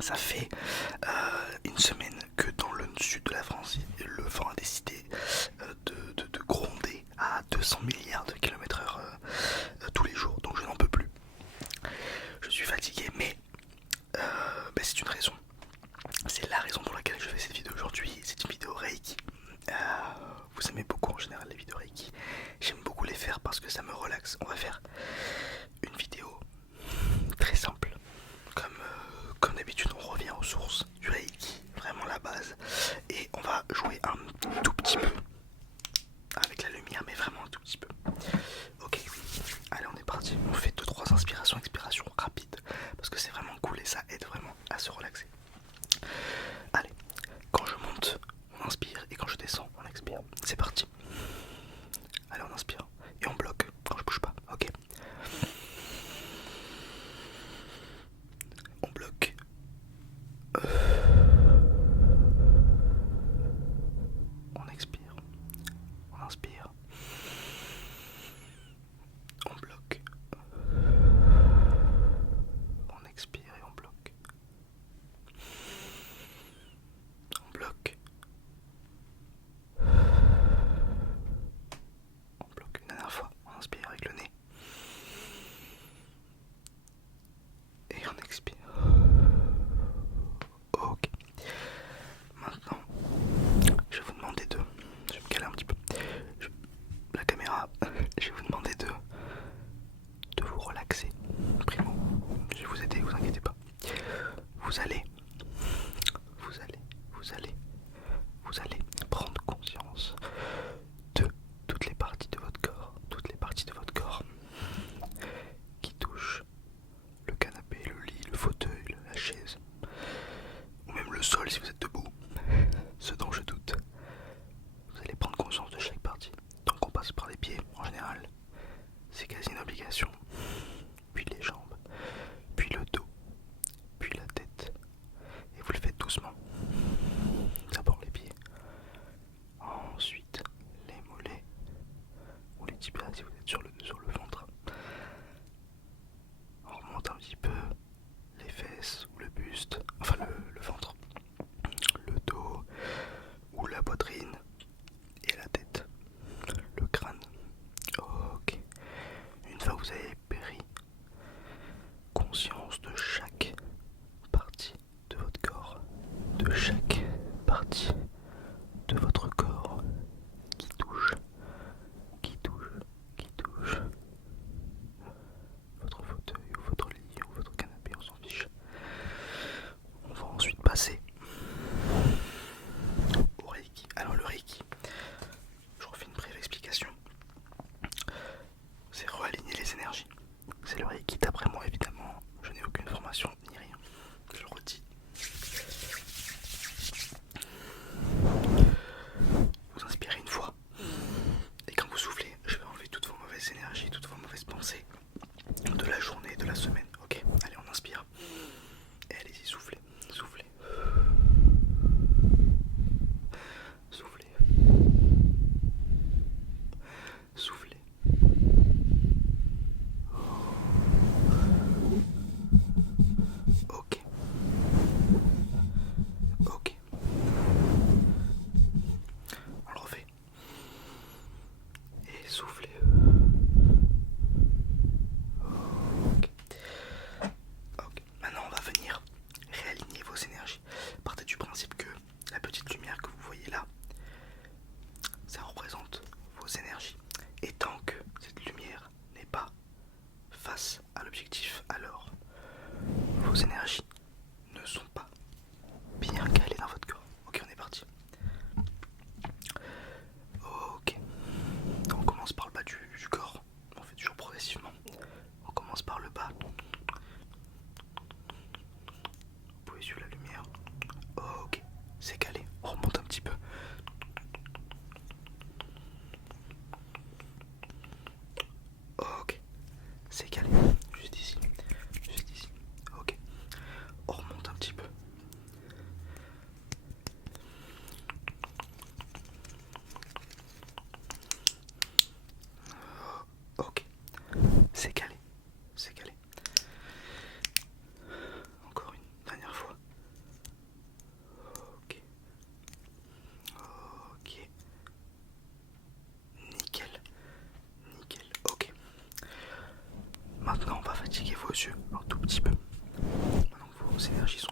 Ça fait une semaine que dans le sud de la France, le vent a décidé de gronder à 200 milliards de km/h tous les jours, donc je n'en peux plus. Je suis fatigué, mais c'est une raison. C'est la raison pour laquelle je fais cette vidéo aujourd'hui. C'est une vidéo Reiki. Euh, vous aimez beaucoup en général les vidéos Reiki. J'aime beaucoup les faire parce que ça me relaxe. On va faire une vidéo très simple. Comme d'habitude, on revient aux sources du Reiki, vraiment la base. Et on va jouer un tout petit peu avec la lumière, mais vraiment un tout petit peu. Ok, allez, on est parti. On fait 2-3 inspirations, expirations rapides parce que c'est vraiment cool et ça aide vraiment à se relaxer. Allez, quand je monte, on inspire et quand je descends, on expire. C'est parti. Allez, on inspire et on bloque quand je bouge pas. Ok. On bloque. On expire. On inspire. On bloque. On expire et on bloque. On bloque. On bloque une dernière fois. On inspire avec le nez. Et on expire. Ok. Maintenant, je vais vous demander de... Je vais me caler un petit peu. La caméra, je vais vous demander de vous relaxer. Primo, je vais vous aider, vous inquiétez pas. Vous allez, vous allez, vous allez, vous allez prendre conscience de toutes les parties de votre corps, toutes les parties de votre corps qui touchent le canapé, le lit, le fauteuil, la chaise, ou même le sol si vous êtes debout, ce dont je doute. Vous allez prendre conscience de chaque partie. Donc on passe par les pieds en général, c'est quasi une obligation, puis les jambes, puis le dos, puis la tête, et vous le faites doucement. D'abord les pieds, ensuite les mollets, ou les tibias si vous êtes sur le ventre. On remonte un petit peu les fesses ou le buste, enfin le ventre, le dos ou la poitrine et la tête, le crâne. Ok. Une fois que vous avez pris conscience de chaque partie de votre corps, de chaque partie de votre corps qui touche, qui touche, qui touche votre fauteuil ou votre lit ou votre canapé, on s'en fiche. On va ensuite passer au Reiki. Alors le Reiki, je refais une brève explication. C'est réaligner les énergies. C'est le Reiki d'après moi évidemment. Je n'ai aucune formation ni rien. Je le redis.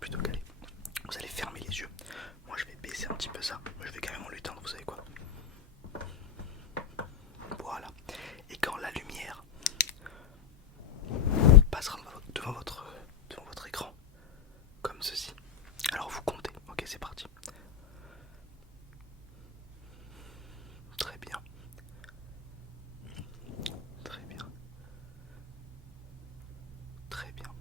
plutôt calé. Vous allez fermer les yeux. Moi je vais baisser un petit peu ça. Je vais carrément l'éteindre, vous savez quoi. Voilà. Et quand la lumière passera devant votre écran, comme ceci, alors vous comptez. Ok, c'est parti. Très bien. Très bien. Très bien.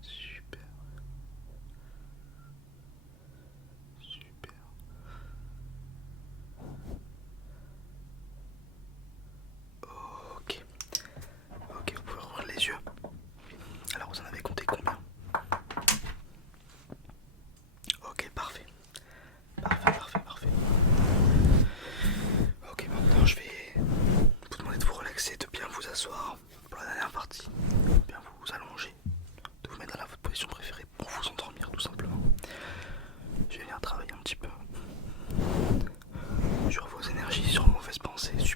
Super. Super. Ok. Ok, vous pouvez ouvrir les yeux. Alors vous en avez compté combien? Ok, parfait. Parfait, parfait, parfait. Ok, maintenant je vais vous demander de vous relaxer, de bien vous asseoir pour la dernière partie, de bien vous allonger, de vous mettre dans votre position préférée pour vous endormir tout simplement. Je vais venir travailler un petit peu sur vos énergies, sur vos mauvaises pensées. Super.